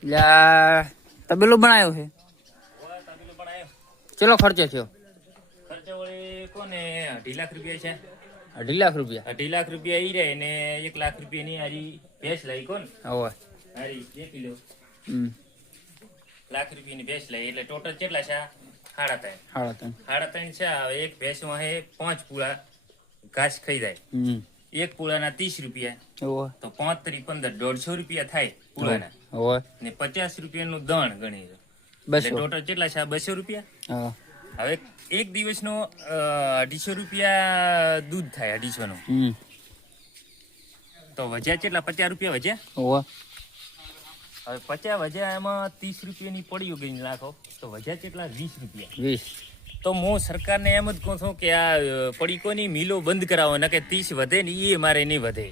તબેલો બનાવ્યો છે. ચલો ખર્ચો થયો? ખર્ચો વળી કોને 2.5 લાખ રૂપિયા છે. 2.5 લાખ રૂપિયા? 2.5 લાખ રૂપિયા ઈ રહે ને 1 લાખ રૂપિયાની હારી ભેંસ લઈ કોણ. હવે હારી 2 કિલો. 1 લાખ રૂપિયાની ભેંસ લઈ એટલે ટોટલ કેટલા છે? 3.5. 3.5 છે. હવે એક ભેંસમાં હે 5 પૂળા ઘાસ ખાઈ જાય. એક પૂળાના 30 રૂપિયા તો 5 × 15 150 રૂપિયા થાય પૂળાના. ને 50 રૂપિયાનું દણ ગણી ટોટલ કેટલા છે? 200 રૂપિયા. હવે એક દિવસનો 250 રૂપિયા દૂધ થાય. 250 નું તો વજ્યા કેટલા? 50 રૂપિયા વજ્યા. હવે 50 વજ્યા એમાં 30 રૂપિયાની પડીઓ ગઈ નાખો તો વજ્યા કેટલા? 20 રૂપિયા. 20. તો હું સરકારને એમ જ કહું છું કે આ પડીકોની મિલો બંધ કરાવો, ન કે 30 વધે ને એ મારે નહીં વધે.